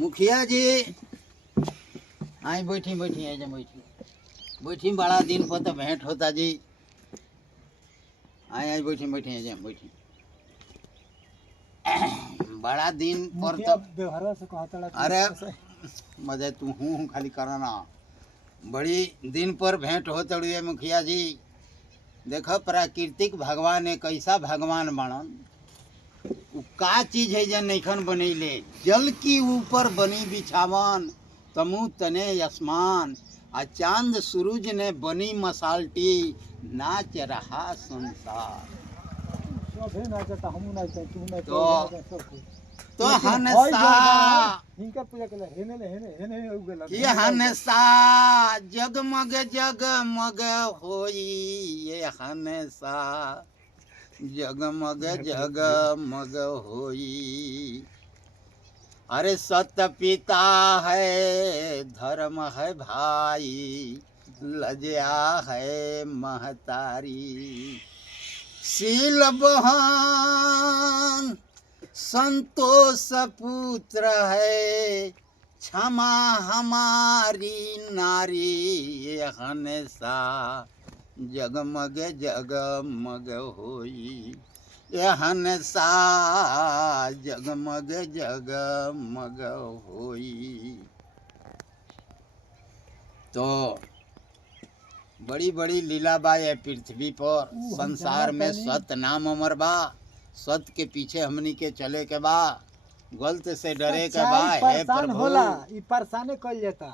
मुखिया जी आई बैठी बैठी आई बैठी बैठी बड़ा दिन पर तो भेंट होता जी। आई आई बैठी बैठी आई बैठी बड़ा दिन पर तो अरे मजे तू हूँ खाली कराना बड़ी दिन पर भेंट हो तड़ी है मुखिया जी। देखो प्राकृतिक भगवान एक ऐसा भगवान बनन उ का चीज है जन नैखन बनैले। जल की ऊपर बनी बिछावन तमु तने आसमान आ चांद सूरज ने बनी मसालटी नाच रहा संसार। तो हंसा ये हंसा जगमग जगमग होई ये हंसा जगमग जगमग होई। अरे सत्य पिता है धर्म है भाई लज्जा है महतारी। शील बहन संतोष पुत्र है क्षमा हमारी नारी ये हंसा जगमग जगमग होई ये हंसा जगमग जगमग होई। तो बड़ी बड़ी लीला बा ये पृथ्वी पर संसार में सत्य नाम अमर बा। सत्य के पीछे हमनी के चले के बा गलत से डरे के बा है प्रभु। होला ई परेशानी कइल जाता।